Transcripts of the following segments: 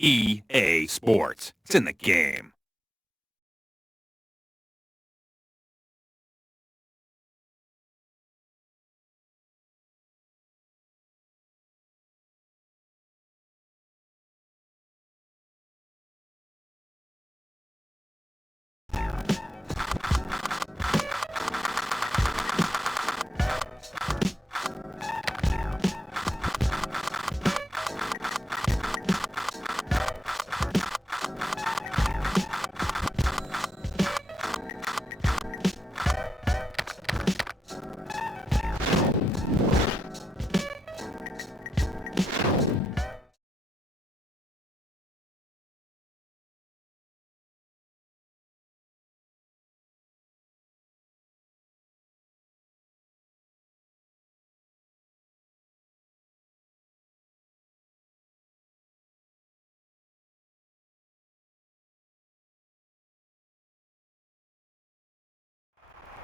EA Sports. It's in the game.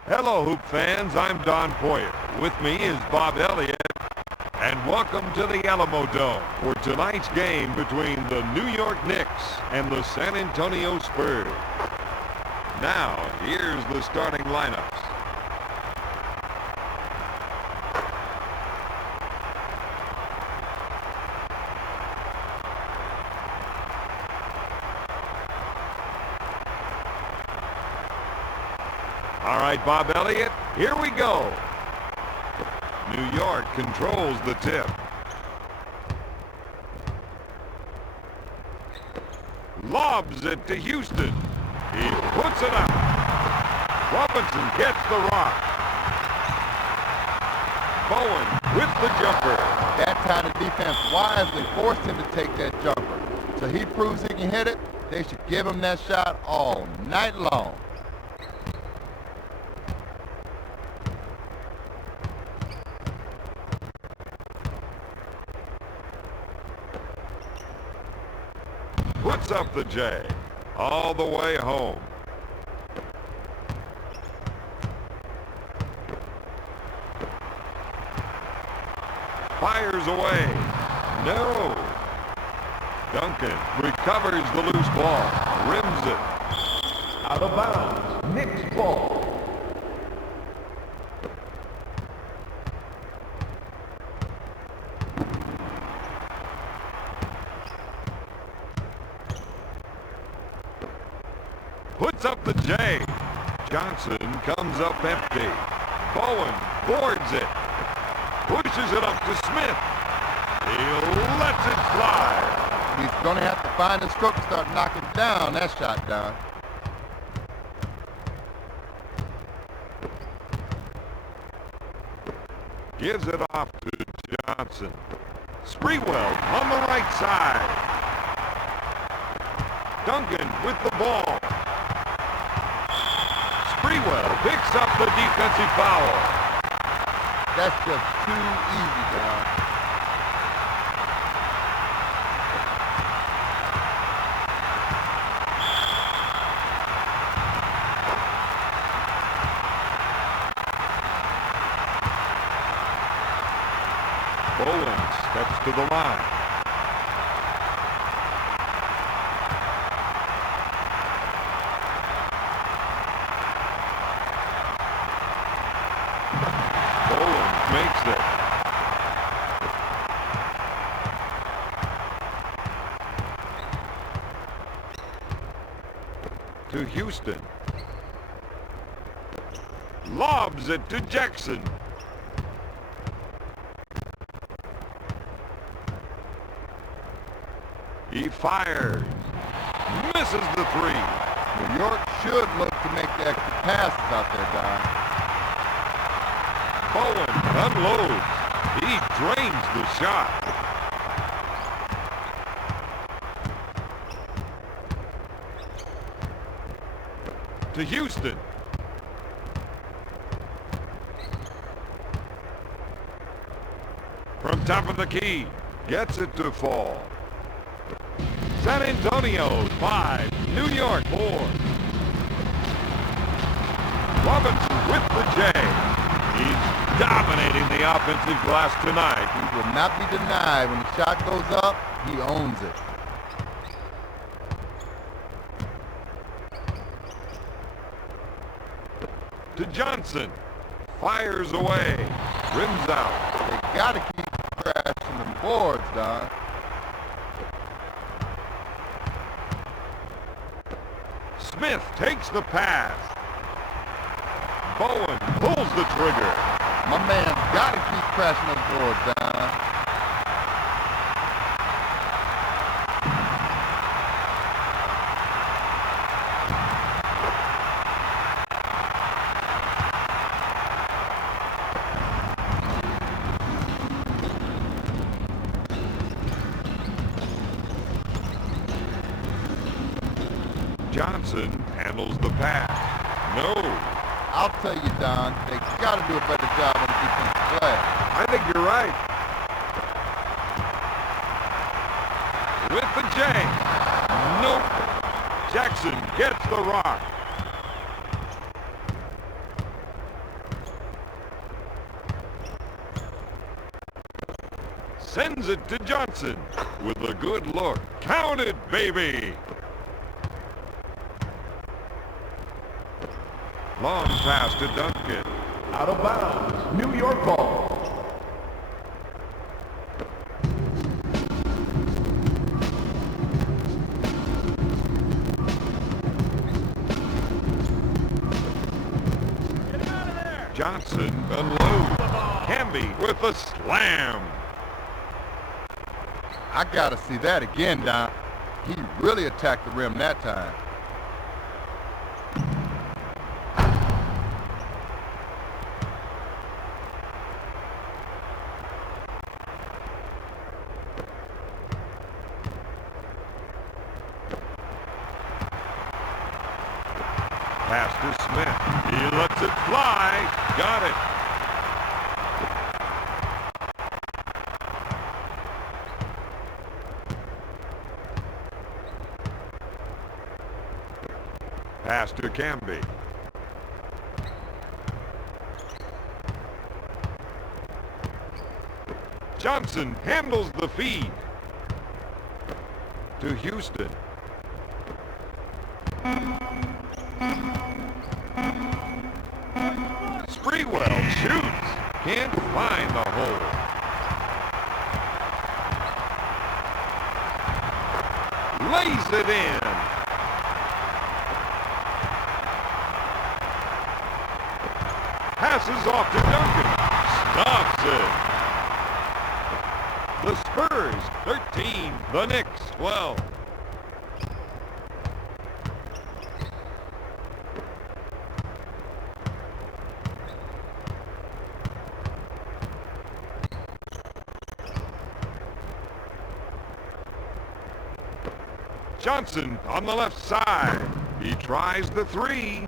Hello, Hoop fans. I'm Don Poyer. With me is Bob Elliott. And welcome to the Alamo Dome for tonight's game between the New York Knicks and the San Antonio Spurs. Now, here's the starting lineups. All right, Bob Elliott, here we go. New York controls the tip. Lobs it to Houston. He puts it up. Robinson gets the rock. Bowen with the jumper. That kind of defense wisely forced him to take that jumper. So he proves he can hit it. They should give him that shot all night long. Puts up the J, all the way home. Fires away. No. Duncan recovers the loose ball. Rims it. Out of bounds. Knicks ball. Puts up the J. Johnson comes up empty. Bowen boards it. Pushes it up to Smith. He lets it fly. He's going to have to find a stroke to start knocking down that shot down. Gives it off to Johnson. Sprewell on the right side. Duncan with the ball. Sprewell picks up the defensive foul. That's just too easy, Don. Bowen steps to the line. Makes it. To Houston. Lobs it to Jackson. He fires. Misses the three. New York should look to make the extra passes out there, Don. Bowen unloads. He drains the shot. To Houston. From top of the key. Gets it to fall. San Antonio 5. New York 4. Robinson with the J. He's dominating the offensive glass tonight. He will not be denied. When the shot goes up, he owns it. to Johnson. Fires away. Rims out. They gotta keep crashing them boards, Don. Smith takes the pass. Bowen pulls the trigger. My man's gotta keep crashing them boards, Don. Johnson handles the pass. No. I'll tell you, Don, they gotta do a better job on the defensive play. I think you're right. With the J. Nope. Jackson gets the rock. Sends it to Johnson with a good look. Count it, baby. Long pass to Duncan. Out of bounds. New York ball. Get out of there. Johnson unloads. Camby with a slam. I gotta see that again, Don. He really attacked the rim that time. Pass to Smith. He lets it fly. Got it. Pass to Camby. Johnson handles the feed. To Houston. Sprewell shoots. Can't find the hole. Lays it in. Passes off to Duncan. Stops it. The Spurs, 13. The Knicks, 12. Johnson on the left side. He tries the three.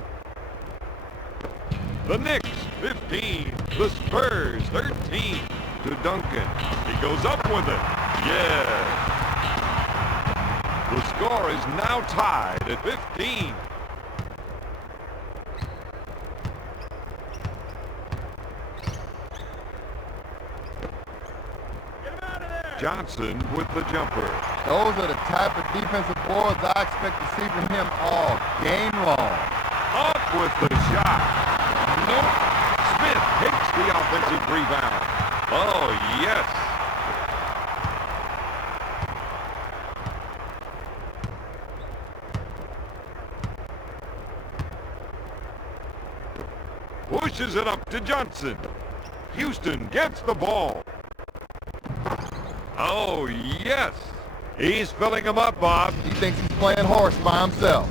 The Knicks, 15. The Spurs, 13. To Duncan. He goes up with it. Yes. The score is now tied at 15. Get him out of there. Johnson with the jumper. Those are the type of defensive boards I expect to see from him all game long. Up with the shot. Nope. Smith takes the offensive rebound. Oh, yes. Pushes it up to Johnson. Houston gets the ball. Oh, yes. He's filling them up, Bob. He thinks he's playing horse by himself.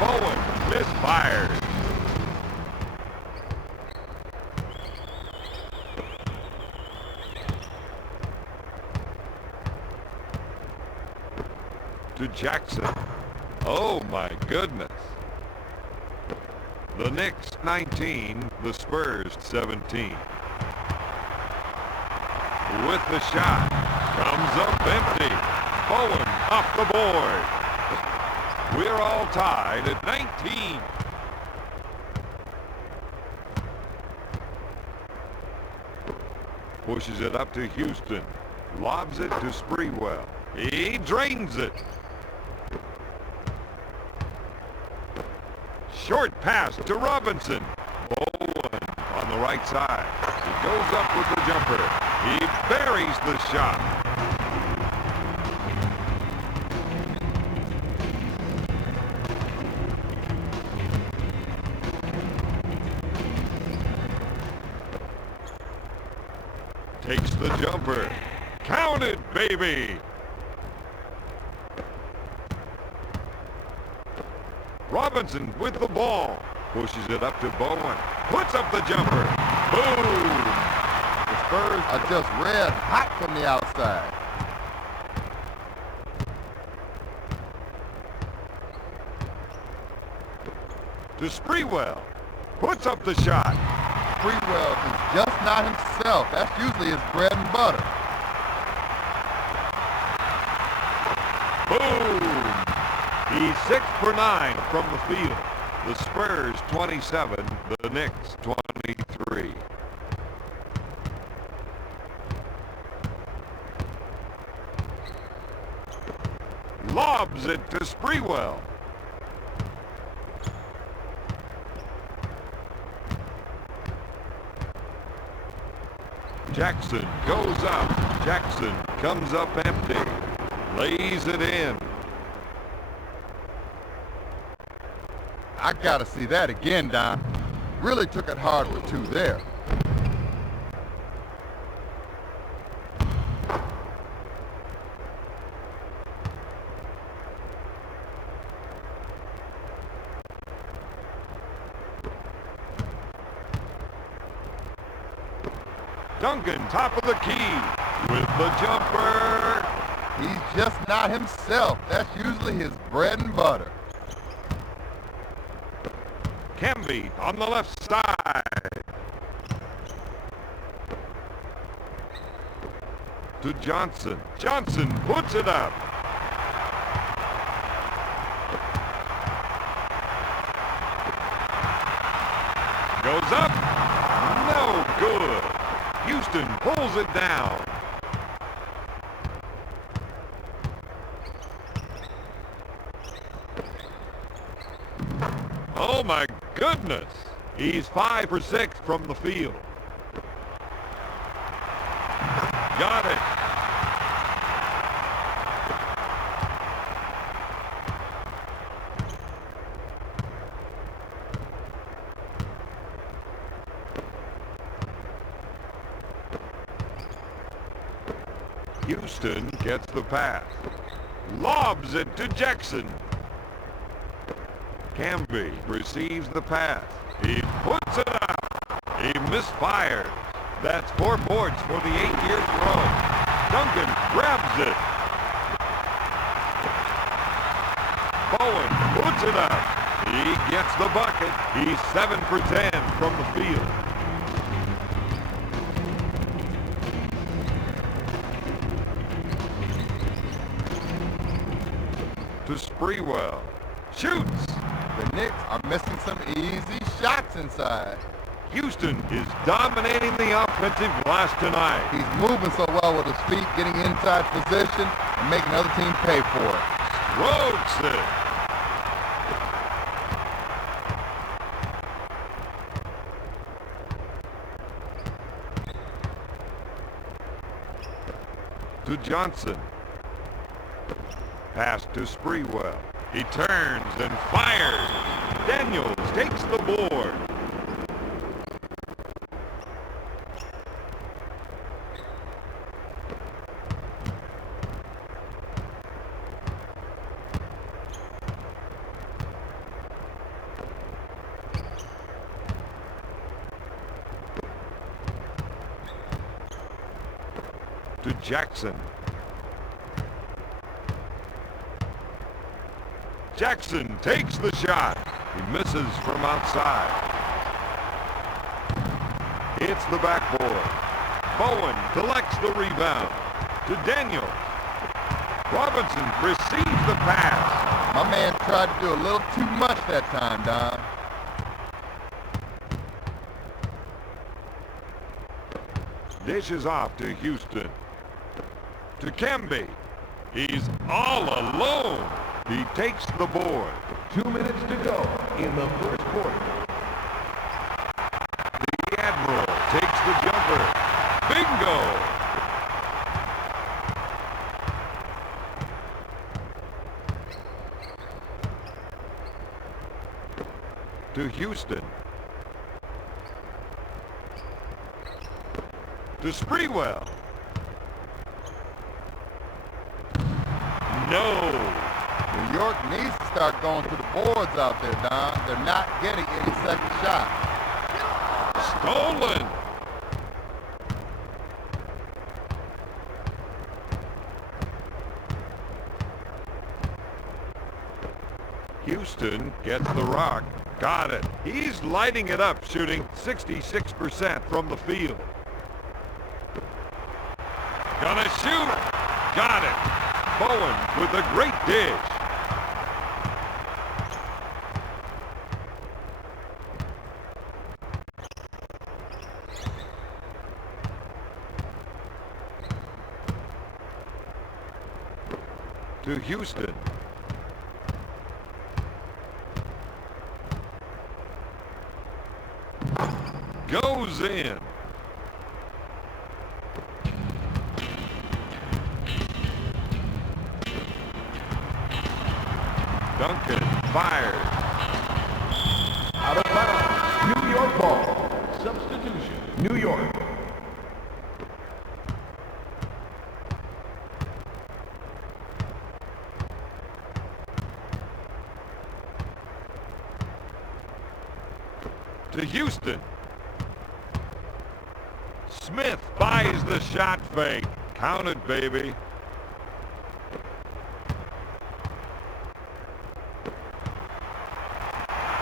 Bowen misfires. To Jackson. Oh, my goodness. The Knicks, 19. The Spurs, 17. With the shot. Comes up empty. Bowen off the board. We're all tied at 19. Pushes it up to Houston. Lobs it to Sprewell. He drains it. short pass to Robinson. Bowen on the right side. He goes up with the jumper. He buries the shot. Takes the jumper. Count it, baby! Robinson with the ball. Pushes it up to Bowen. Puts up the jumper. Boom! The Spurs are just red hot from the outside. To Sprewell. Puts up the shot. Sprewell is just not himself. That's usually his bread and butter. Boom! He's 6 for 9 from the field. The Spurs 27, the Knicks 23. Lobs it to Sprewell. Jackson goes up. Jackson comes up empty. Lays it in. I gotta see that again, Don. Really took it hard with two there. Duncan, top of the key, with the jumper. He's just not himself. That's usually his bread and butter. Kemby on the left side. To Johnson. Johnson puts it up. Goes up. No good. Houston pulls it down. Oh my goodness. He's 5 for 6 from the field. Got it. Houston gets the pass. Lobs it to Jackson. Kemby receives the pass. He puts it up. He misfires. That's 4 points for the 8-year throw. Duncan grabs it. Bowen puts it up. He gets the bucket. He's 7 for 10 from the field. To Sprewell. Shoots. The Knicks are missing some easy shots inside. Houston is dominating the offensive glass tonight. He's moving so well with his feet, getting inside position, and making the other team pay for it. Strokes it. To Johnson. Pass to Sprewell. He turns and fires. Daniels takes the board. To Jackson. Jackson takes the shot. He misses from outside. Hits the backboard. Bowen collects the rebound. To Daniels. Robinson receives the pass. My man tried to do a little too much that time, Don. Dishes off to Houston. To Kemby. He's all alone. He takes the board. 2 minutes to go. in the first quarter. The Admiral takes the jumper. Bingo! To Houston. To Sprewell. No. New York needs to start going to the boards out there, Don. They're not getting any second shot. Stolen. Houston gets the rock. Got it. He's lighting it up, shooting 66% from the field. Gonna shoot. Got it. Bowen with a great dish. To Houston. Goes in. Duncan fires. Out of bounds. New York ball. Substitution. New York. To Houston. Smith buys the shot fake. Count it, baby.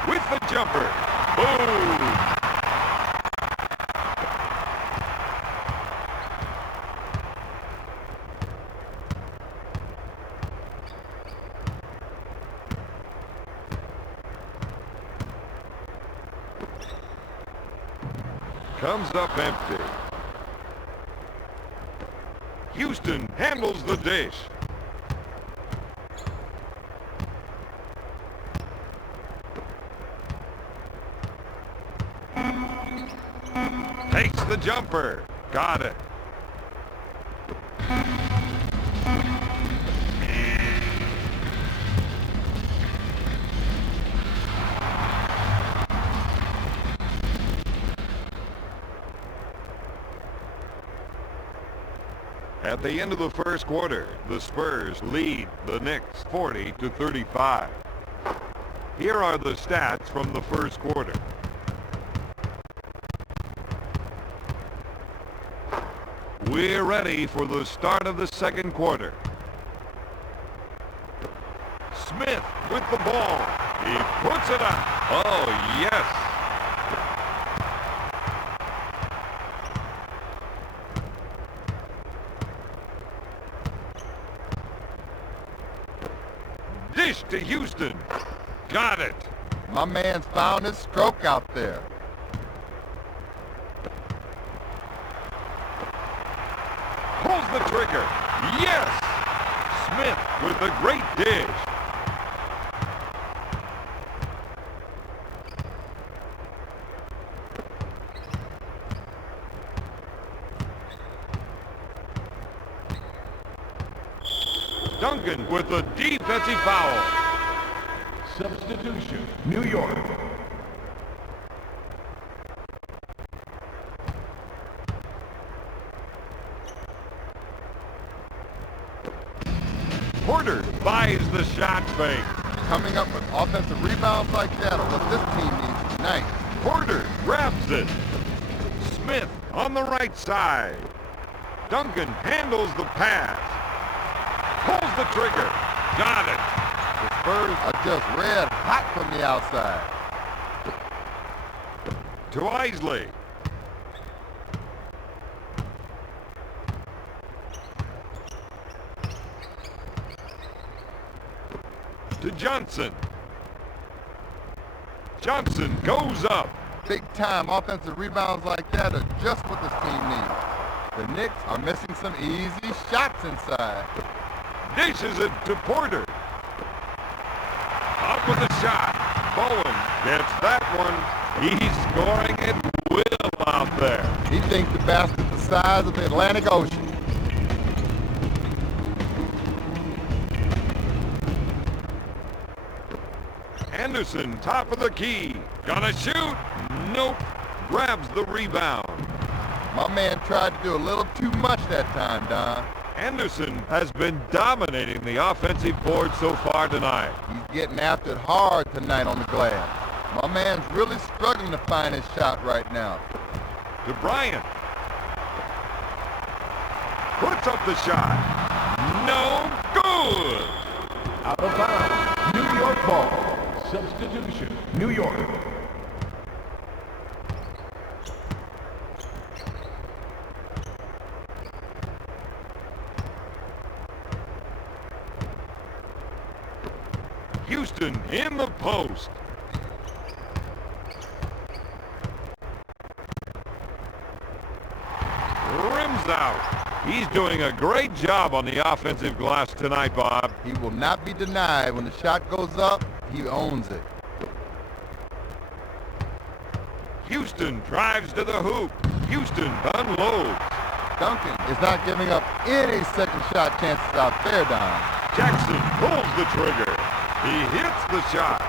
With the jumper. Boom! Comes up empty. Houston handles the dish. Takes the jumper. Got it. At the end of the first quarter, the Spurs lead the Knicks 40-35. Here are the stats from the first quarter. We're ready for the start of the second quarter. Smith with the ball. He puts it up. Oh, yes. Dish to Houston. Got it. My man's found his stroke out there. Pulls the trigger. Yes! Smith with a great dish. Duncan with a defensive foul. Substitution. New York. Porter buys the shot fake. Coming up with offensive rebounds like that are what this team needs tonight. Porter grabs it. Smith on the right side. Duncan handles the pass. Pulls the trigger. Got it. The Spurs are just red hot from the outside. To Isley. To Johnson. Johnson goes up. Big-time offensive rebounds like that are just what this team needs. The Knicks are missing some easy shots inside. Dishes it to Porter. Up with a shot. Bowen gets that one. He's scoring at will out there. He thinks the basket's the size of the Atlantic Ocean. Anderson, top of the key. Gonna shoot? Nope. Grabs the rebound. My man tried to do a little too much that time, Don. Anderson has been dominating the offensive board so far tonight. He's getting after it hard tonight on the glass. My man's really struggling to find his shot right now. To Bryant. Puts up the shot. No good. Out of bounds. New York ball. Substitution. New York. Houston in the post. Rims out. He's doing a great job on the offensive glass tonight, Bob. He will not be denied. When the shot goes up, he owns it. Houston drives to the hoop. Houston unloads. Duncan is not giving up any second shot chances out there, Don. Jackson pulls the trigger. He hits the shot.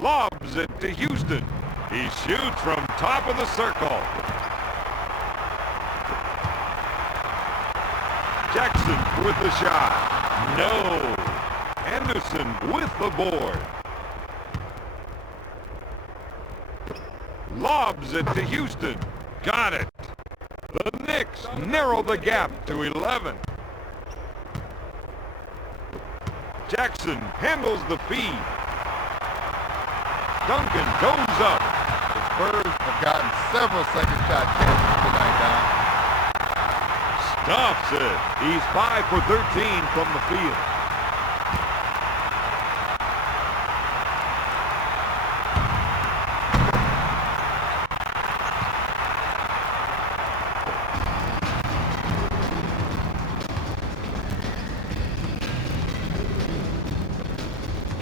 Lobs it to Houston. He shoots from top of the circle. Jackson with the shot. No. Anderson with the board. Lobs it to Houston. Got it. The Knicks narrow the gap to 11. Jackson handles the feed. Duncan goes up. The Spurs have gotten several second shot chances tonight, Don. Stuffs it. He's 5 for 13 from the field.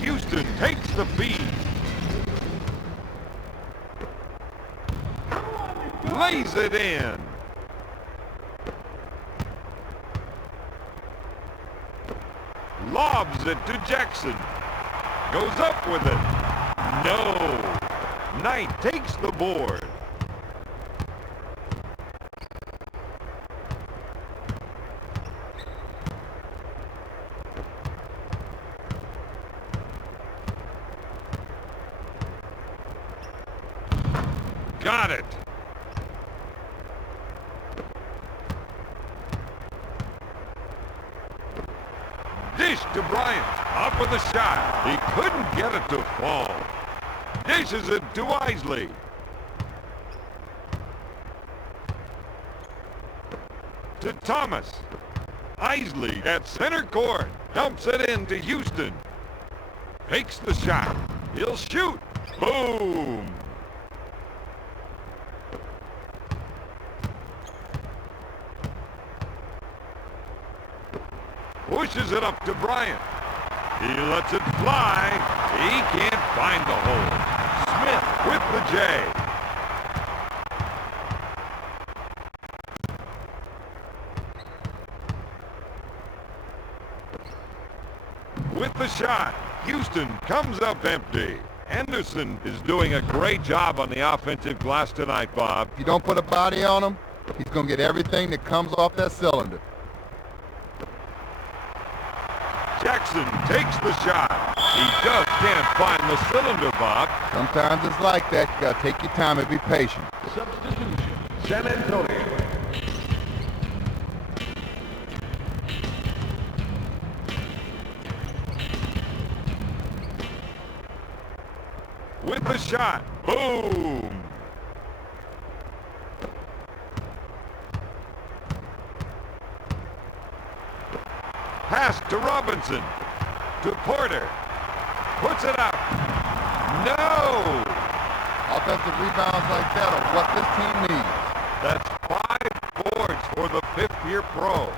Houston takes the feed. Lays it in. Lobs it to Jackson. Goes up with it. No. Knight takes the board. Got it. Dish to Bryant. Up with a shot. He couldn't get it to fall. Dishes it to Isley. To Thomas. Isley at center court. Dumps it in to Houston. Takes the shot. He'll shoot. Boom. Pushes it up to Bryant. He lets it fly. He can't find the hole. Smith with the J. With the shot, Houston comes up empty. Anderson is doing a great job on the offensive glass tonight, Bob. If you don't put a body on him, he's going to get everything that comes off that cylinder. Jackson takes the shot. He just can't find the cylinder, Bob. Sometimes it's like that. You got to take your time and be patient. Substitution. San Antonio. With the shot. Boom. Pass to Robinson. To Porter. Puts it up. No! Offensive rebounds like that are what this team needs. That's 5 boards for the fifth-year pro.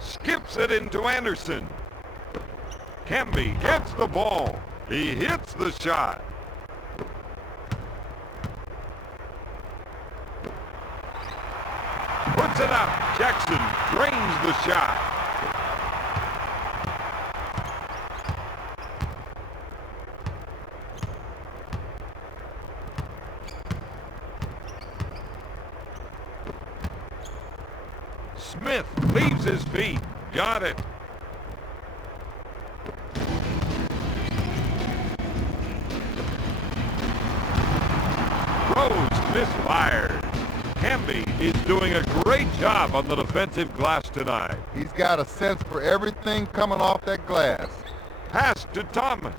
Skips it into Anderson. Kemby gets the ball. He hits the shot. Puts it up. Jackson drains the shot. Smith leaves his feet. Got it. Rose misfires. Kemby is doing a great job on the defensive glass tonight. He's got a sense for everything coming off that glass. Pass to Thomas.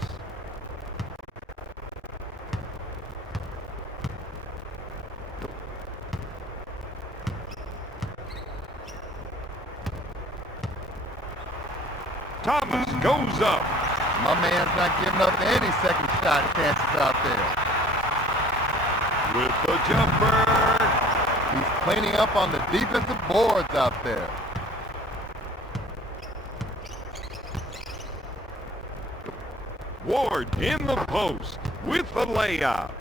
Thomas goes up. My man's not giving up any second shot chances out there. With the jumper. He's cleaning up on the defensive boards out there. Ward in the post with the layup.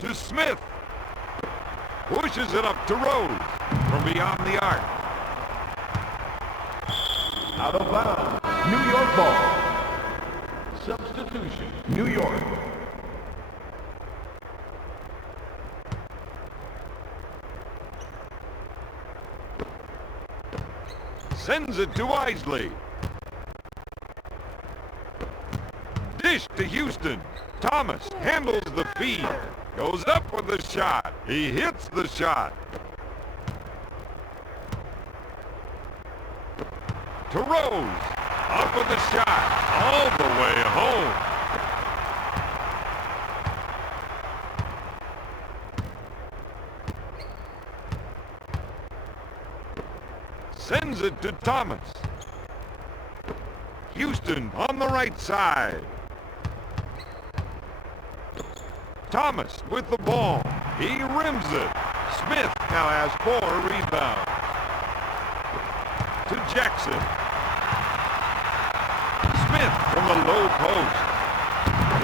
To Smith. Pushes it up to Rose from beyond the arc. Out of bounds. New York ball. Substitution. New York. Sends it to Isley. Dish to Houston. Thomas handles the feed. Goes up with the shot. He hits the shot. To Rose. Up with the shot. All the way home. Sends it to Thomas. Houston on the right side. Thomas with the ball. He rims it. Smith now has 4 rebounds. To Jackson. Smith from the low post.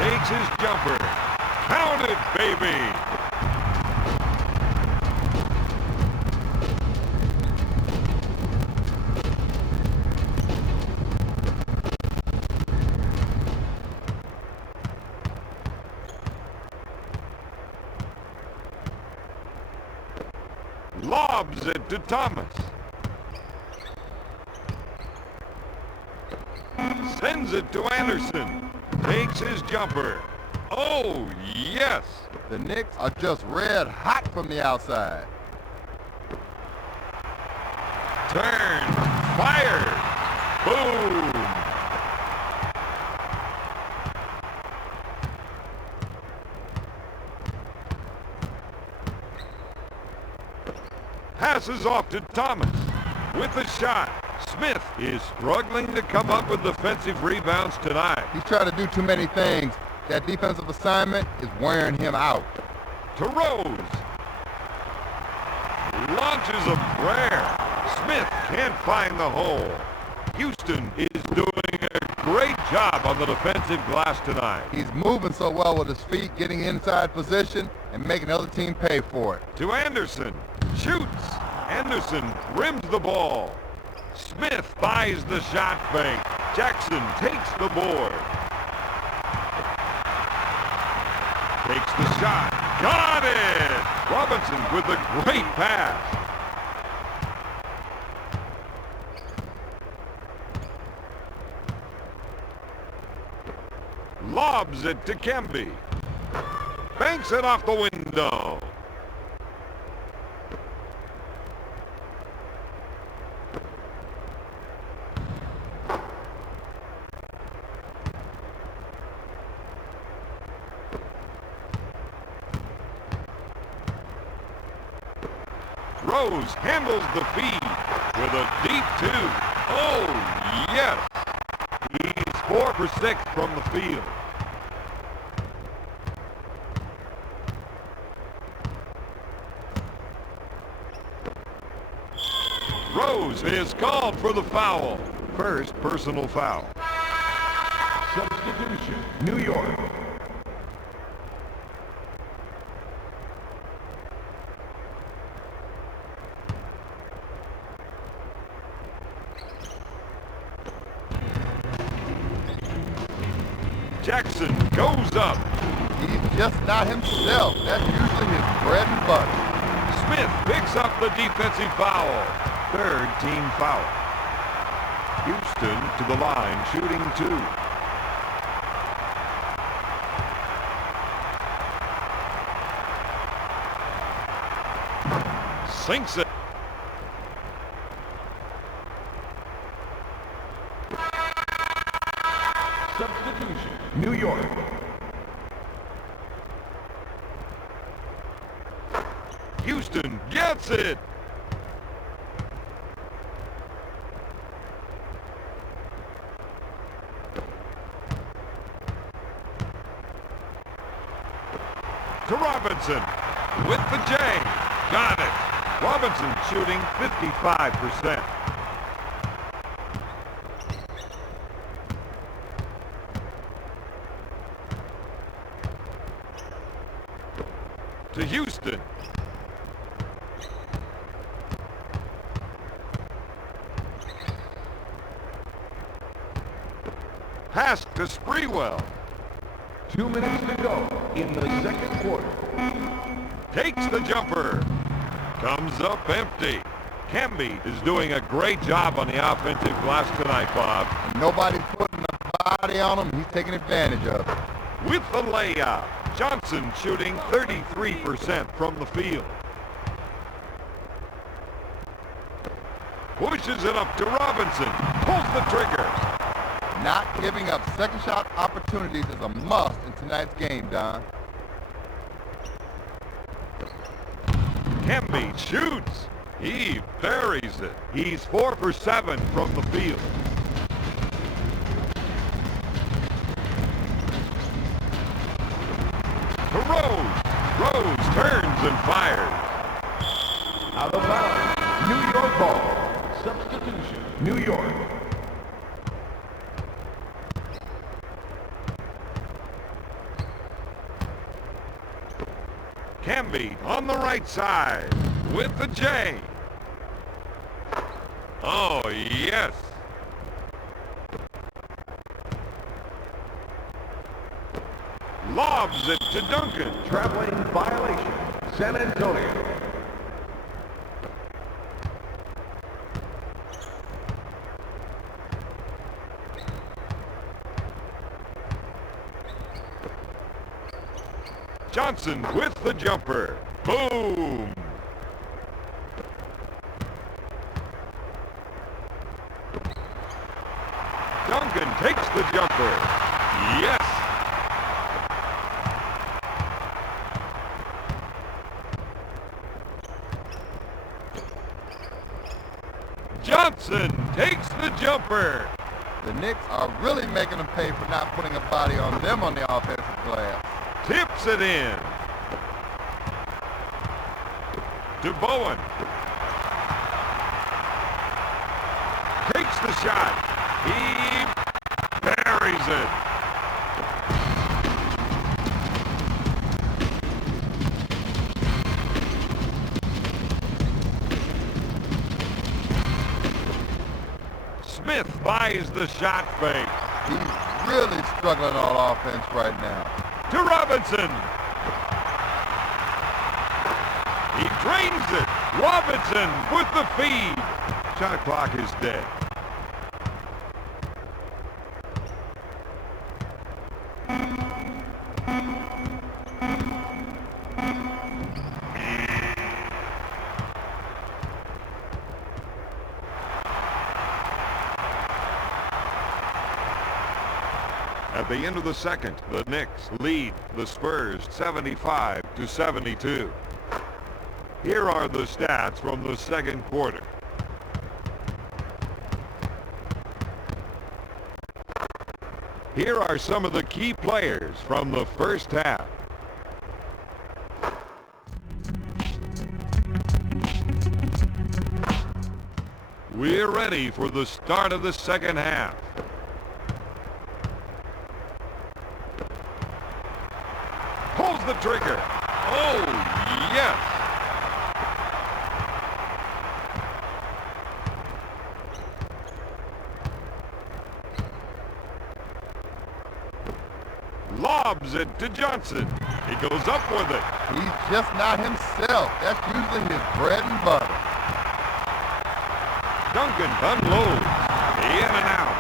Takes his jumper. Count it, baby! Lobs it to Thomas. Sends it to Anderson. Takes his jumper. Oh, yes. The Knicks are just red hot from the outside. Turn. Fired. Boom. Passes off to Thomas with the shot. Smith is struggling to come up with defensive rebounds tonight. He's trying to do too many things. That defensive assignment is wearing him out. To Rose. Launches a prayer. Smith can't find the hole. Houston is doing a great job on the defensive glass tonight. He's moving so well with his feet, getting inside position, and making the other team pay for it. To Anderson. Shoots. Anderson rims the ball. Smith buys the shot fake. Jackson takes the board. Takes the shot. Got it! Robinson with a great pass. Lobs it to Kemby. Banks it off the window. Rose handles the feed with a deep two. Oh, yes. He's 4 for 6 from the field. Rose is called for the foul. First personal foul. Substitution, New York. Jackson goes up. He's just not himself. That's usually his bread and butter. Smith picks up the defensive foul. Third team foul. Houston to the line, shooting 2. Sinks it. Substitution, New York. Houston gets it. To Robinson with the J. Got it. Robinson shooting 55%. To Houston. Pass to Sprewell. 2 minutes to go in the second quarter. Takes the jumper. Comes up empty. Camby is doing a great job on the offensive glass tonight, Bob. Nobody's putting a body on him. He's taking advantage of it. With the layup. Johnson shooting 33% from the field. Pushes it up to Robinson. Pulls the trigger. Not giving up second shot opportunities is a must in tonight's game, Don. Camby shoots. He buries it. He's 4 for 7 from the field. To Rose. Rose turns and fires. Out of bounds, New York ball. Substitution, New York. Camby on the right side with the J. Oh, yes. Lobs it to Duncan. Traveling violation, San Antonio. Johnson with the jumper. Boom! Duncan takes the jumper. Yes! Johnson takes the jumper. The Knicks are really making them pay for not putting a body on them on the offensive glass. Tips it in. To Bowen. Takes the shot. He buries it. Smith buys the shot fake. He's really struggling on offense right now. To Robinson. He drains it. Robinson with the feed. Shot clock is dead. At the end of the second, the Knicks lead the Spurs 75-72. Here are the stats from the second quarter. Here are some of the key players from the first half. We're ready for the start of the second half. Pulls the trigger. Oh, yes. Lobs it to Johnson. He goes up with it. He's just not himself. That's usually his bread and butter. Duncan unloads. In and out.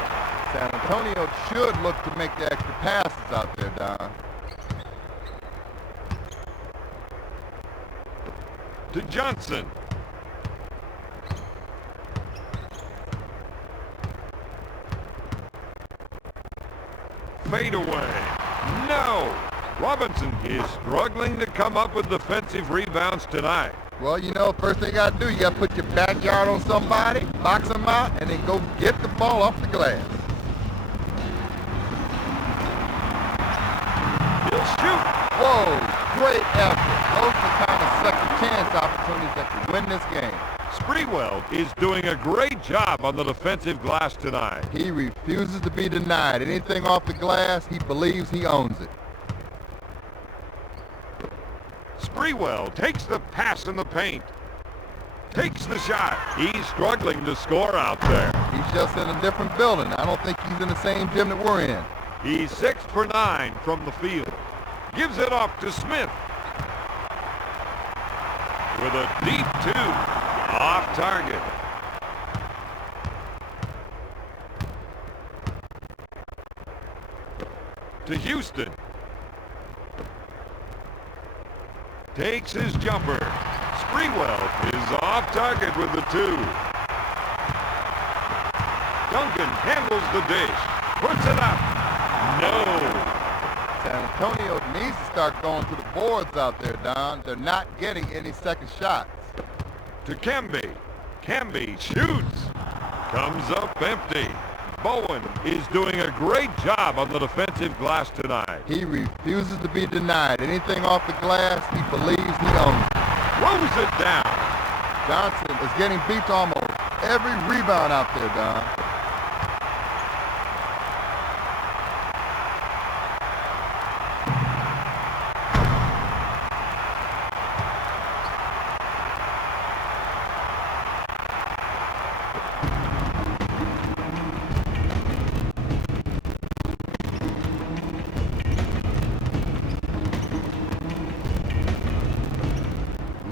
San Antonio should look to make the extra passes out there, Don. To Johnson. Fade away. No! Robinson is struggling to come up with defensive rebounds tonight. Well, you know, first thing you got to do, you got to put your backyard on somebody, box them out, and then go get the ball off the glass. He'll shoot. Whoa, great effort. Those are the kind of second chance opportunities that can win this game. Sprewell is doing a great job on the defensive glass tonight. He refuses to be denied. Anything off the glass, he believes he owns it. Sprewell takes the pass in the paint. Takes the shot. He's struggling to score out there. He's just in a different building. I don't think he's in the same gym that we're in. He's 6 for 9 from the field. Gives it off to Smith. With a deep 2. Off target. To Houston. Takes his jumper. Sprewell is off target with the 2. Duncan handles the dish. Puts it up. No. San Antonio needs to start going to the boards out there, Don. They're not getting any second shots. To Camby. Camby shoots. Comes up empty. Bowen is doing a great job on the defensive glass tonight. He refuses to be denied. Anything off the glass, he believes he owns it. Throws it down. Johnson is getting beat to almost every rebound out there, Don.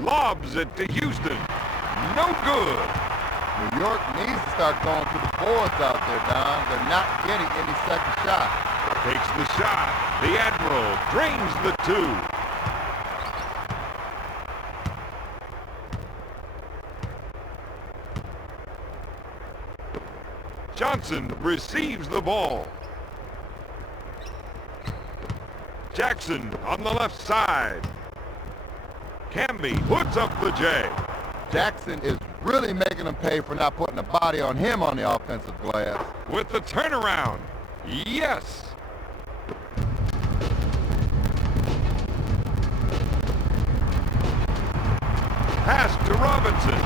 Lobs it to Houston. No good. New York needs to start going to the boards out there, Don. They're not getting any second shots. Takes the shot. The Admiral drains the 2. Johnson receives the ball. Jackson on the left side. Camby puts up the J. Jackson is really making them pay for not putting a body on him on the offensive glass. With the turnaround. Yes. Pass to Robinson.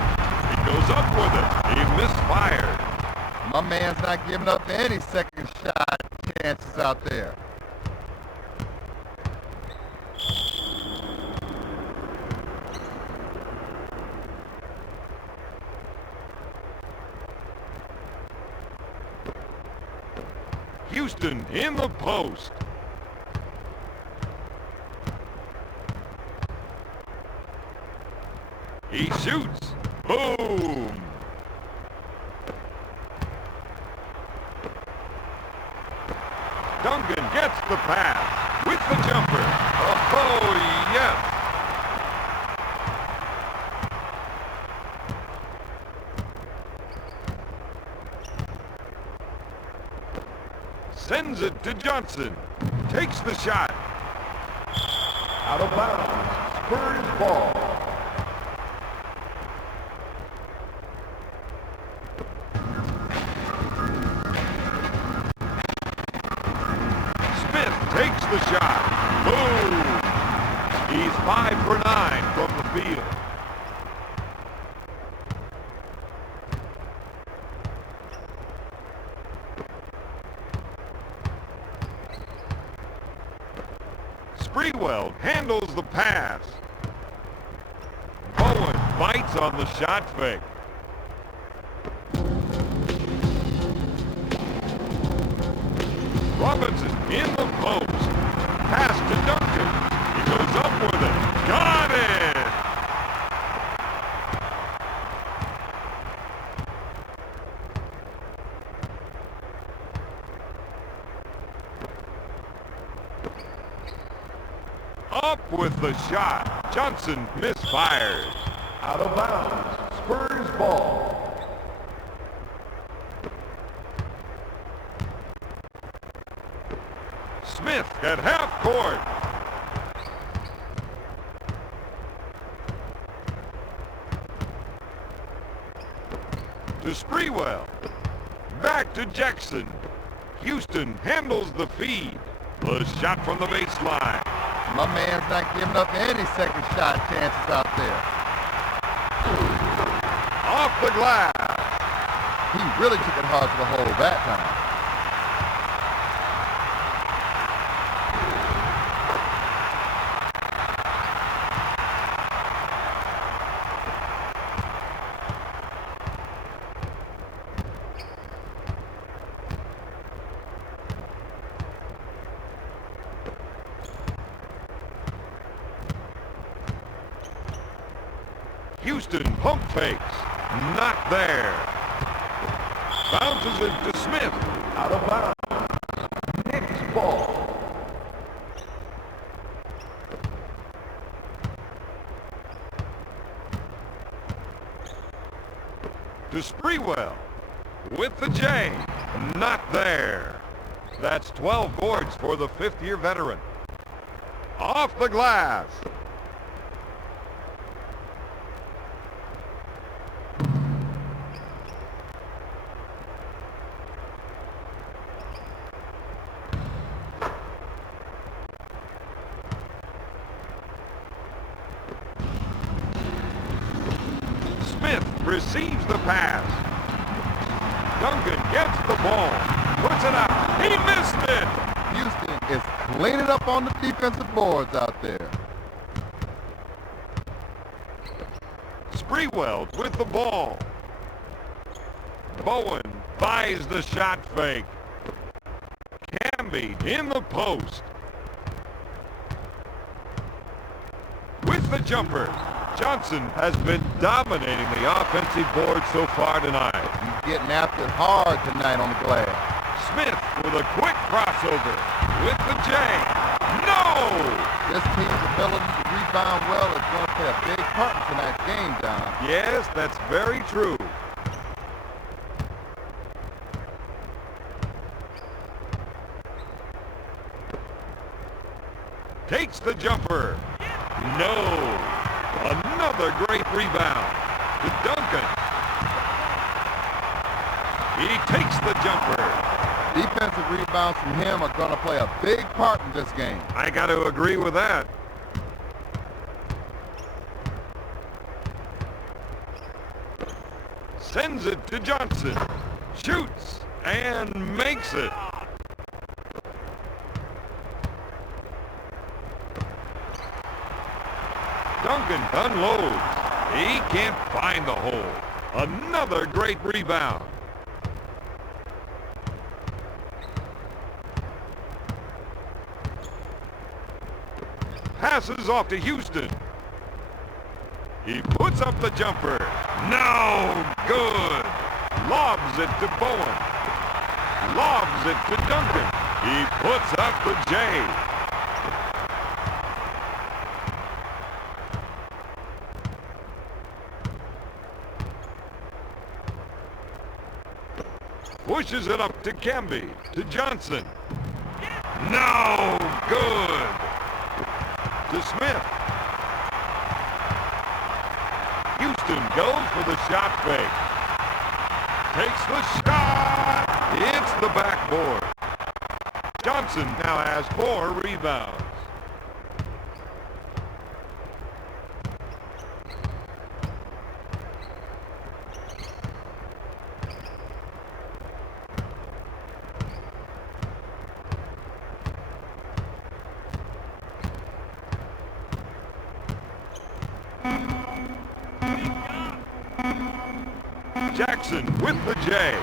He goes up with it. He misfired. My man's not giving up any second shot chances out there. Houston in the post. He shoots. Boom. Duncan gets the pass with the jumper. Oh, yes. Sends it to Johnson. Takes the shot. Out of bounds. Spurs ball. Sprewell handles the pass. Bowen bites on the shot fake. Robinson in the post. Pass to Duncan. He goes up with it. Got it! Up with the shot. Johnson misfires. Out of bounds. Spurs ball. Smith at half court. To Sprewell. Back to Jackson. Houston handles the feed. The shot from the baseline. My man's not giving up any second shot chances out there. Off the glass. He really took it hard to the hole that time. Houston pump fakes. Not there. Bounces it to Smith. Out of bounds. Knicks ball. To Sprewell. With the J. Not there. That's 12 boards for the fifth-year veteran. Off the glass. Smith receives the pass. Duncan gets the ball. Puts it out. He missed it. Houston is cleaning up on the defensive boards out there. Sprewell with the ball. Bowen buys the shot fake. Camby in the post. With the jumper. Johnson has been dominating the offensive board so far tonight. He's getting after it hard tonight on the glass. Smith with a quick crossover. With the J. No! This team's ability to rebound well is going to play a big part in tonight's game, Don. Yes, that's very true. Takes the jumper. No. Another great rebound. To Duncan. He takes the jumper. Defensive rebounds from him are going to play a big part in this game. I got to agree with that. Sends it to Johnson. Shoots and makes it. Duncan unloads. He can't find the hole. Another great rebound. Passes off to Houston. He puts up the jumper. No good. Lobs it to Bowen. Lobs it to Duncan. He puts up the J. Pushes it up to Camby, to Johnson. No good. To Smith. Houston goes for the shot fake. Takes the shot. Hits the backboard. Johnson now has 4 rebounds. Jackson with the J.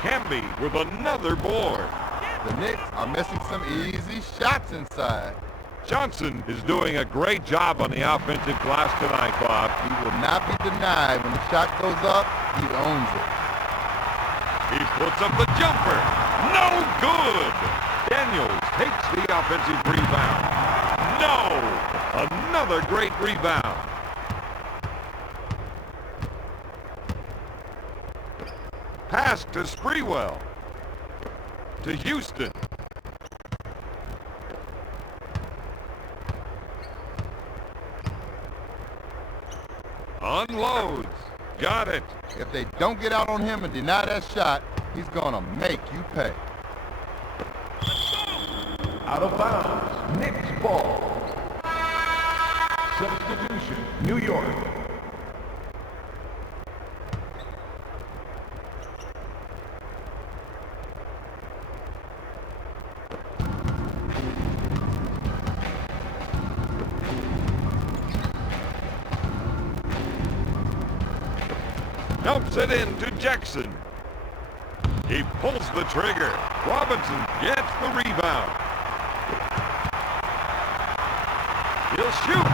Hamby with another board. The Knicks are missing some easy shots inside. Johnson is doing a great job on the offensive glass tonight, Bob. He will not be denied. When the shot goes up, he owns it. He puts up the jumper. No good. Daniels takes the offensive rebound. No! Another great rebound. Pass to Sprewell. To Houston. Unloads. Got it. If they don't get out on him and deny that shot, he's going to make you pay. Out of bounds. Knicks ball. Substitution. New York. Dumps it in to Jackson. He pulls the trigger. Robinson gets the rebound. He'll shoot.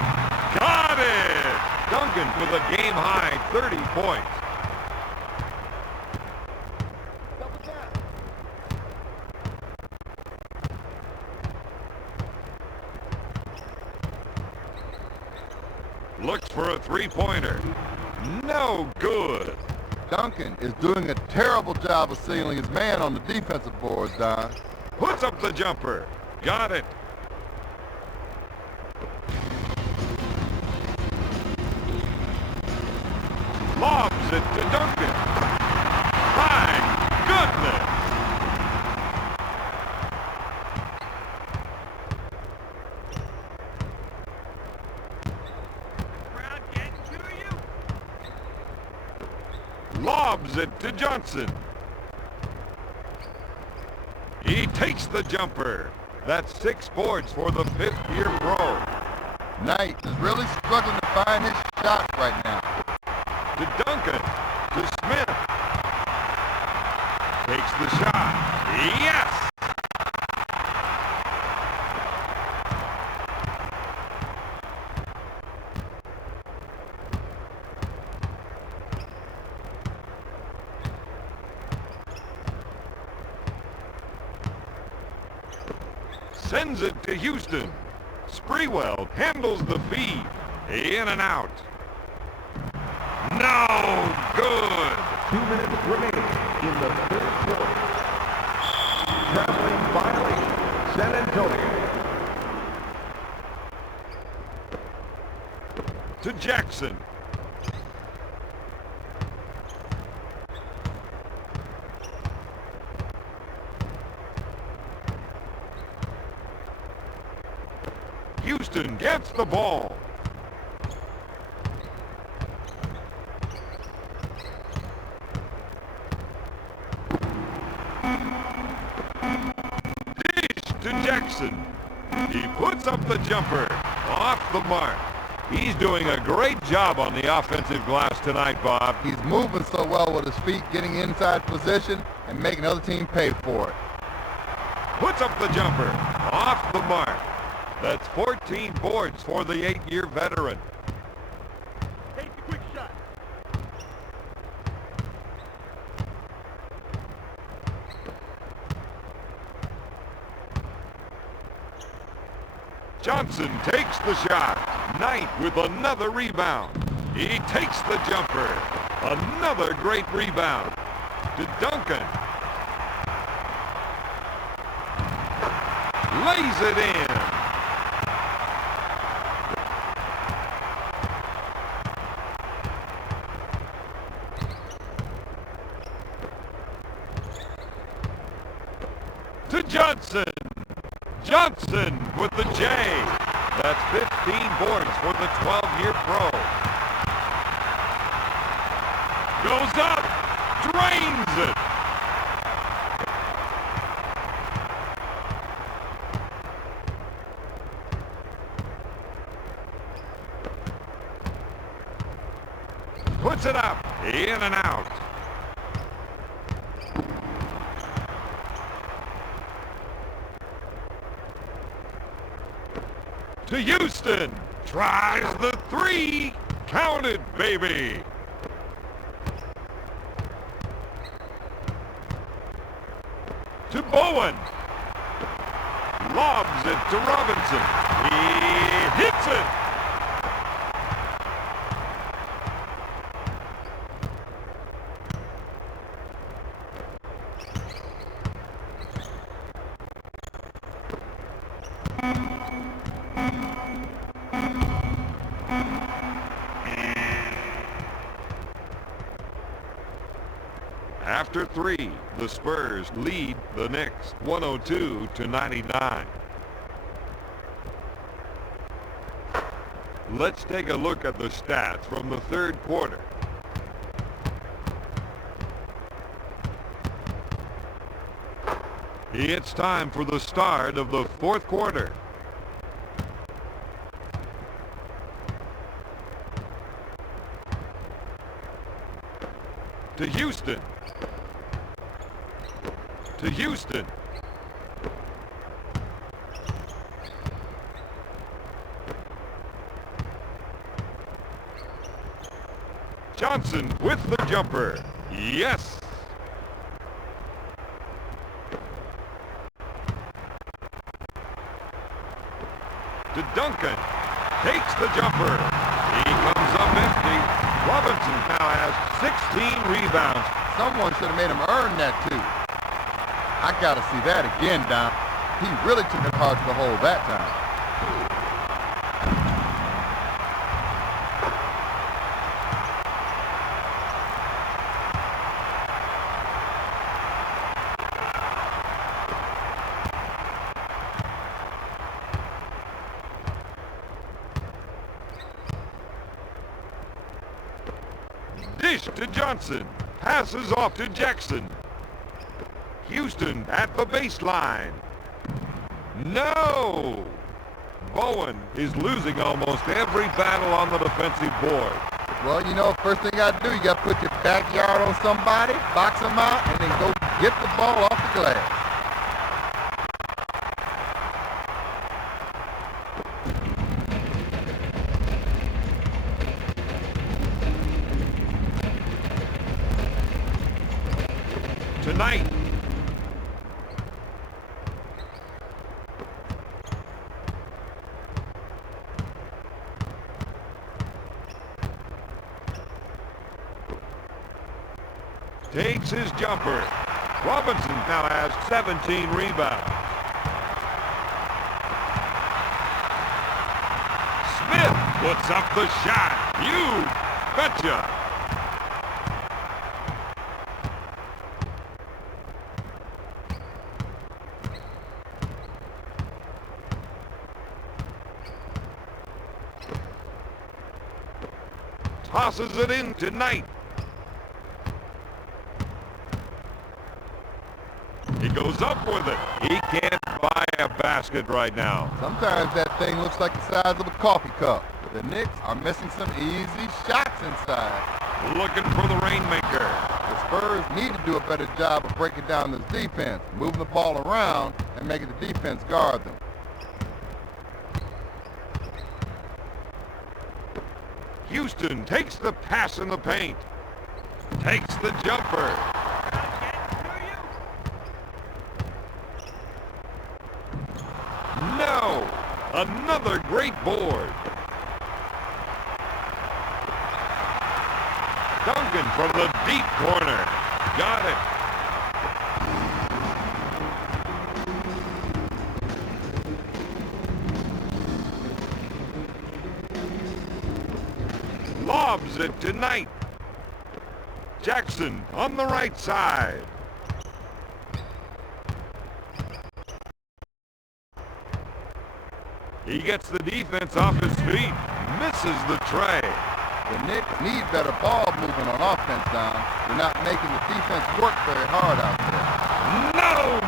Got it! Duncan with a game-high 30 points. Looks for a three-pointer. No good. Duncan is doing a terrible job of sealing his man on the defensive boards, Don. Puts up the jumper. Got it. Lobs it to Duncan. My goodness. Lobs it to Johnson. He takes the jumper. That's 6 boards for the 5th-year pro. Knight is really struggling to find his shot right now. To Duncan. To Smith. Takes the shot. Yes! Sends it to Houston. Sprewell handles the feed. In and out. No good. 2 minutes remaining in the 3rd quarter. Traveling violation. San Antonio. To Jackson. Houston gets the ball. Dish to Jackson. He puts up the jumper. Off the mark. He's doing a great job on the offensive glass tonight, Bob. He's moving so well with his feet, getting inside position, and making the other team pay for it. Puts up the jumper. Off the mark. That's 14 boards for the 8-year veteran. Take the quick shot. Johnson takes the shot. Knight with another rebound. He takes the jumper. Another great rebound. To Duncan. Lays it in. To Johnson. Johnson with the J. That's 15 boards for the 12-year pro. Goes up. Drains it. Puts it up. In and out. To Houston. Tries the three. Counted, baby. To Bowen. Lobs it to Robinson. He hits it. After three, the Spurs lead the Knicks 102-99. Let's take a look at the stats from the third quarter. It's time for the start of the fourth quarter. To Houston. To Houston. Johnson with the jumper. Yes. To Duncan. Takes the jumper. He comes up empty. Robinson now has 16 rebounds. Someone should have made him earn that, too. I gotta see that again, Don. He really took it hard to the hole that time. Dish to Johnson. Passes off to Jackson. Houston at the baseline. No! Bowen is losing almost every battle on the defensive board. Well, you know, first thing you gotta do, you gotta put your backyard on somebody, box them out, and then go get the ball off the glass. Tonight, takes his jumper. Robinson now has 17 rebounds. Smith puts up the shot. You betcha. Tosses it in tonight. He goes up with it. He can't buy a basket right now. Sometimes that thing looks like the size of a coffee cup. The Knicks are missing some easy shots inside. Looking for the rainmaker. The Spurs need to do a better job of breaking down this defense, moving the ball around and making the defense guard them. Houston takes the pass in the paint. Takes the jumper. No! Another great board. Duncan from the deep corner. Got it. Lobs it tonight. Jackson on the right side. He gets the defense off his feet. Misses the tray. The Knicks need better ball movement on offense, Don. They're not making the defense work very hard out there. No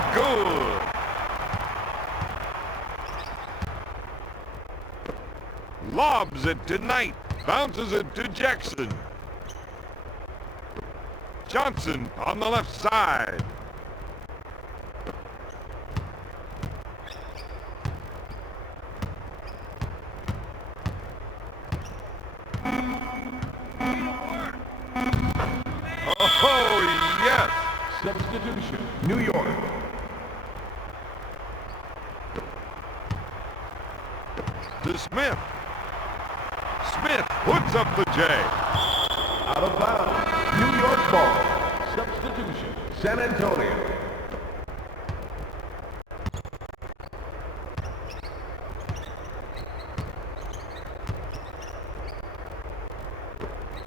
good. Lobs it tonight. Bounces it to Jackson. Johnson on the left side. Oh, yes. Substitution, New York. To Smith. Smith puts up the J. Out of bounds. New York ball. Substitution, San Antonio.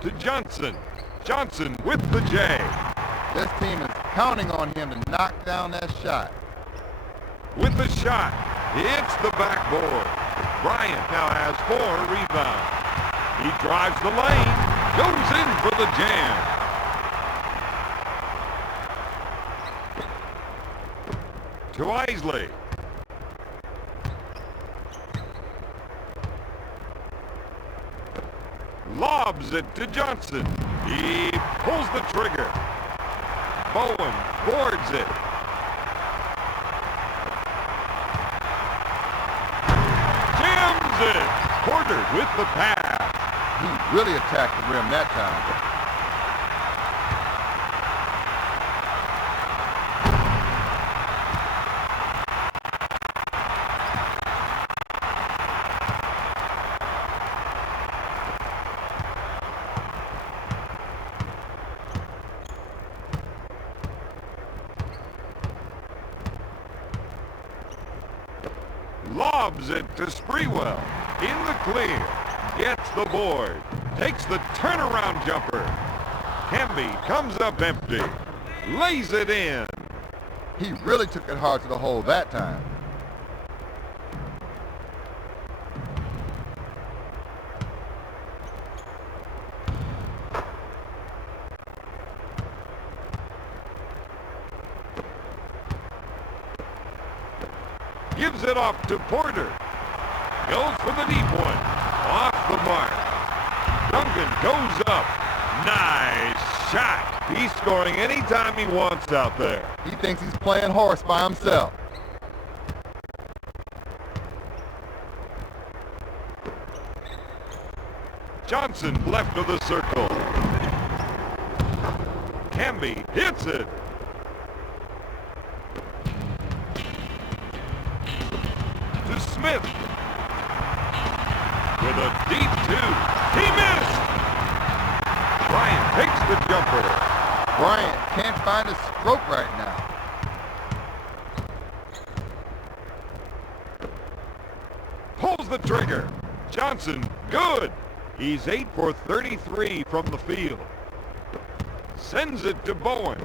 To Johnson. Johnson with the J. This team is counting on him to knock down that shot. With the shot. Hits the backboard. Bryant now has 4 rebounds. He drives the lane. Goes in for the jam. To Isley. Lobs it to Johnson. He pulls the trigger. Bowen boards it. Jams it. Porter with the pass. He really attacked the rim that time. Lobs it to Sprewell. In the clear. Gets the board. Takes the turnaround jumper. Camby comes up empty. Lays it in. He really took it hard to the hole that time. Gives it off to Porter. Goes for the deep one. Off the mark. Duncan goes up. Nice shot. He's scoring anytime he wants out there. He thinks he's playing horse by himself. Johnson left of the circle. Camby hits it. To Smith. With a deep 2. He missed! Bryant takes the jumper. Bryant can't find a stroke right now. Pulls the trigger. Johnson, good. He's 8 for 33 from the field. Sends it to Bowen.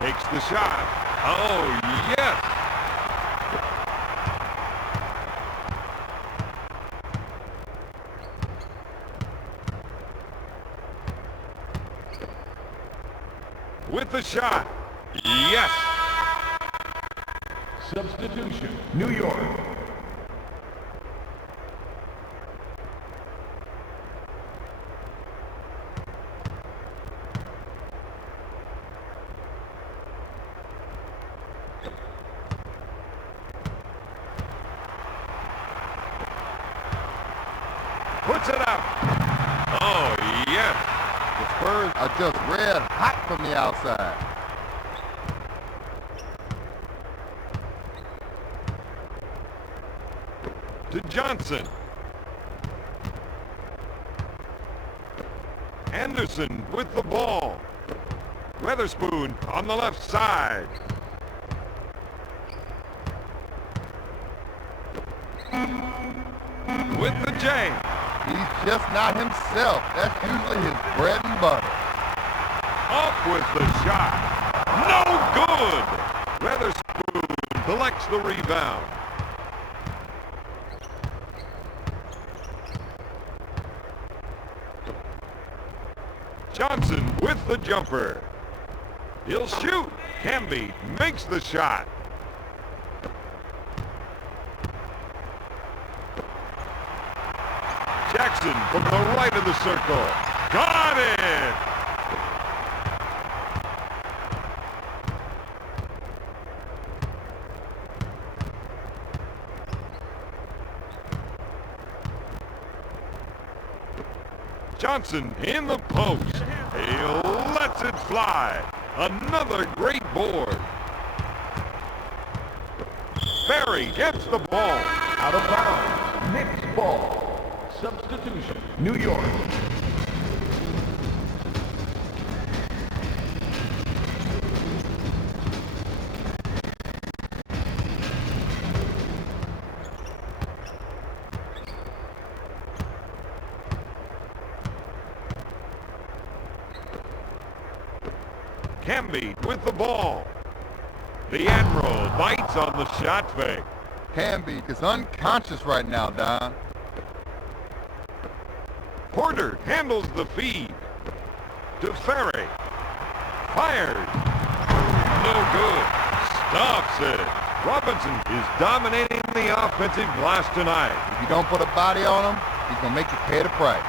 Takes the shot. Oh, yes. With the shot. Yes. Substitution, New York. Puts it up. Oh, yes. The Spurs are just red hot from the outside. To Johnson. Anderson with the ball. Weatherspoon on the left side. With the J. He's just not himself. That's usually his bread and butter. Up with the shot. No good. Weatherspoon collects the rebound. Johnson with the jumper. He'll shoot. Camby makes the shot. Jackson from the right of the circle. Got it! Johnson in the post. He lets it fly. Another great board. Barry gets the ball. Out of bounds. Knicks ball. Substitution. New York. Camby with the ball. The Admiral bites on the shot fake. Camby is unconscious right now, Don. Porter handles the feed. To Ferry. Fired. No good. Stops it. Robinson is dominating the offensive glass tonight. If you don't put a body on him, he's going to make you pay the price.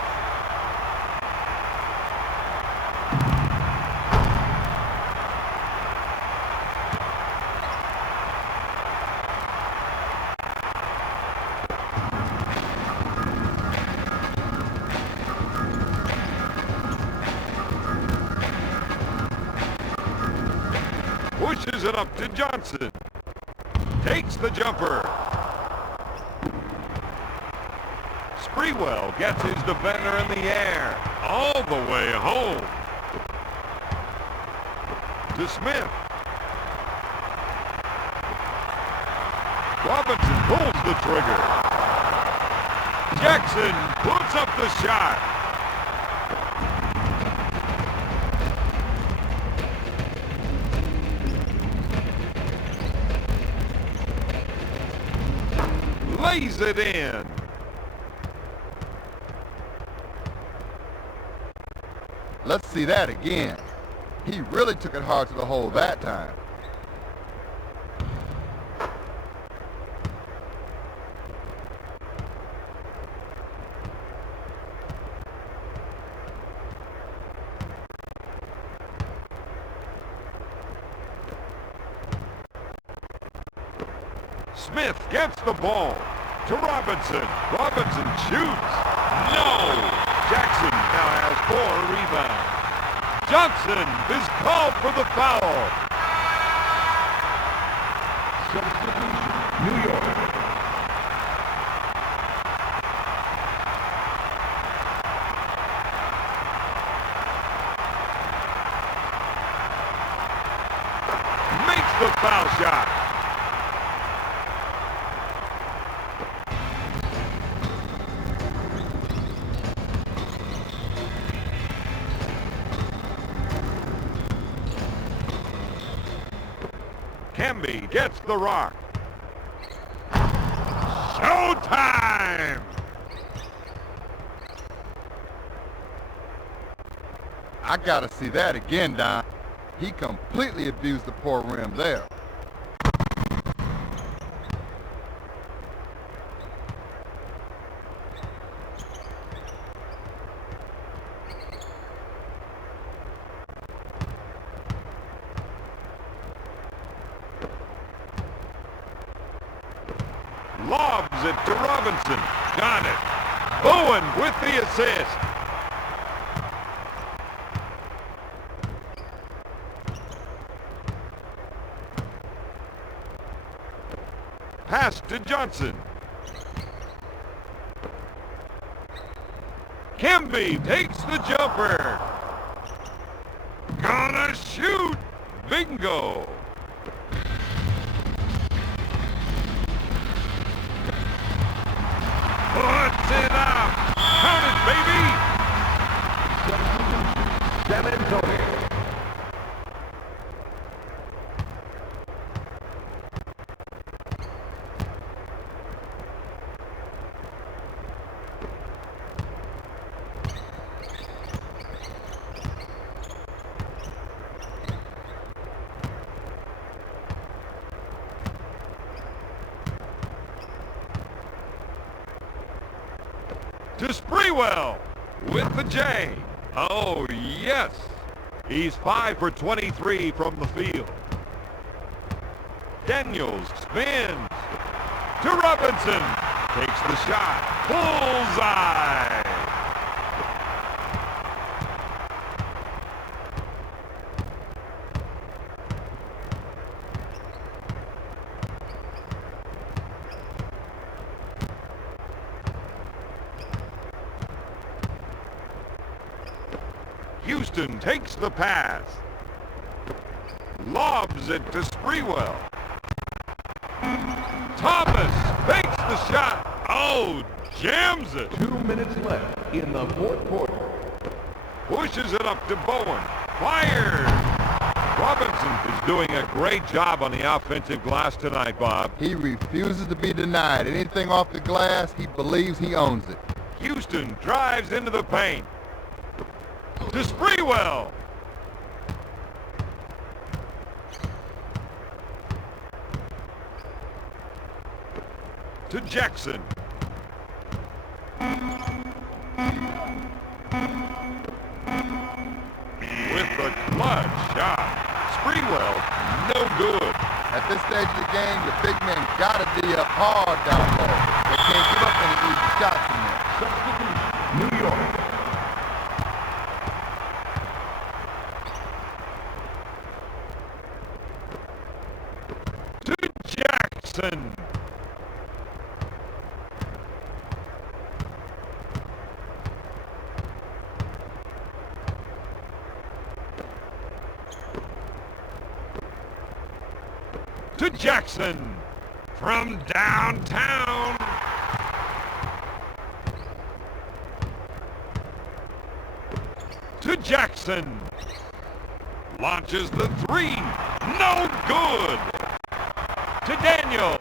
Pushes it up to Johnson. Takes the jumper. Sprewell gets his defender in the air. All the way home. To Smith. Robinson pulls the trigger. Jackson puts up the shot. Lays it in. Let's see that again. He really took it hard to the hole that time. Smith gets the ball to Robinson. Robinson shoots. No! Jackson now has 4 rebounds. Johnson is called for the foul. Substitution. New York. Makes the foul shot. Camby gets the rock. Showtime! I gotta see that again, Don. He completely abused the poor rim there. Lobs it to Robinson. Got it. Bowen with the assist. Pass to Johnson. Camby takes the jumper. Gonna shoot. Bingo. Puts it up. Count it, baby. San Antonio. To Sprewell with the J. Oh, yes. He's 5 for 23 from the field. Daniels spins. To Robinson. Takes the shot. Bullseye. Houston takes the pass. Lobs it to Sprewell. Thomas fakes the shot. Oh, jams it. 2 minutes left in the fourth quarter. Pushes it up to Bowen. Fires. Robinson is doing a great job on the offensive glass tonight, Bob. He refuses to be denied. Anything off the glass, he believes he owns it. Houston drives into the paint. To Sprewell. To Jackson. With the clutch shot. Sprewell, no good. At this stage of the game, the big men gotta be up hard down low. They can't give up any easy shots in there. Substitution, New York. To Jackson. To Jackson from downtown. To Jackson. Launches the three. No good. To Daniels.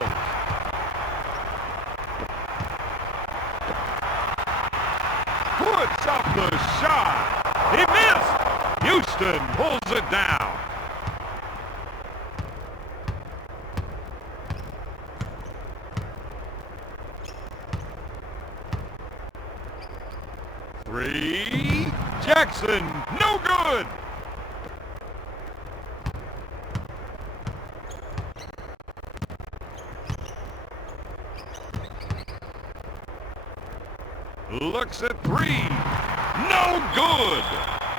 Puts up the shot. He missed. Houston pulls it down. Three. Jackson, no good. Looks at three. No good.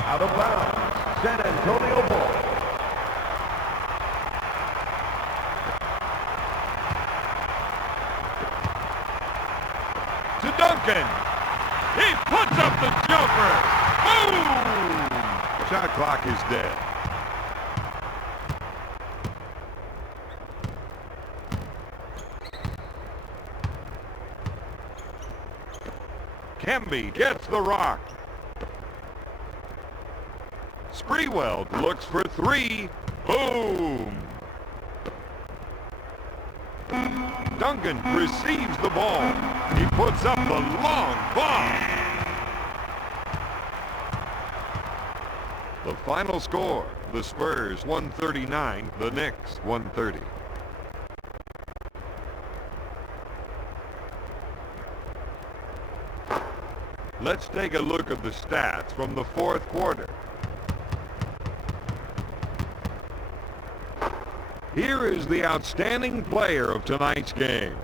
Out of bounds, San Antonio ball. To Duncan. He puts up the jumper. Boom! Shot clock is dead. Kemby gets the rock. Sprewell looks for three. Boom! Duncan receives the ball. He puts up the long bomb. The final score, the Spurs 139, the Knicks 130. Let's take a look at the stats from the fourth quarter. Here is the outstanding player of tonight's game.